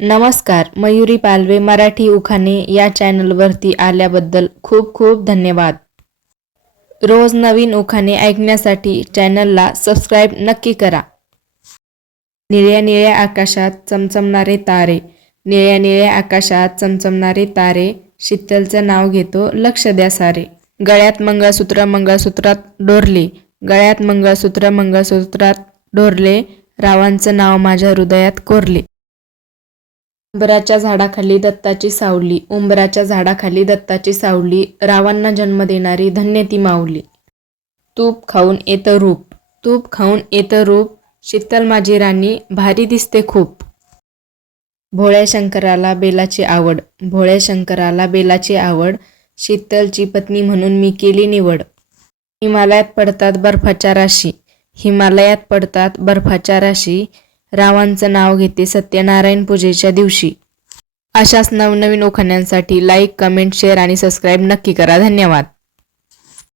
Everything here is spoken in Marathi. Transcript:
नमस्कार. मयुरी पालवे मराठी उखाणे या चॅनलवरती आल्याबद्दल खूप खूप धन्यवाद. रोज नवीन उखाणे ऐकण्यासाठी चॅनलला सबस्क्राईब नक्की करा. निळ्या निळ्या आकाशात चमचमणारे तारे, निळ्या निळ्या आकाशात चमचमणारे तारे, शीतलचं नाव घेतो लक्ष द्या सारे. गळ्यात मंगळसूत्र मंगळसूत्रात डोरले, गळ्यात मंगळसूत्र मंगळसूत्रात डोरले, रावांचं नाव माझ्या हृदयात कोरले. उंबराच्या झाडाखाली दत्ताची सावली, उंबराच्या झाडाखाली दत्ताची सावली, रावांना जन्म देणारी धन्य ती माऊली. तूप खाऊन येतं रूप, तूप खाऊन येतं रूप, शीतल माझी राणी भारी दिसते खूप. भोळ्या शंकराला बेलाची आवड, भोळ्या शंकराला बेलाची आवड, शीतलची पत्नी म्हणून मी केली निवड. हिमालयात पडतात बर्फाच्या राशी, हिमालयात पडतात बर्फाच्या राशी, रावांचं नाव घेते सत्यनारायण पूजेच्या दिवशी. अशाच नवनवीन उखाण्यांसाठी लाईक, कमेंट, शेअर आणि सबस्क्राईब नक्की करा. धन्यवाद.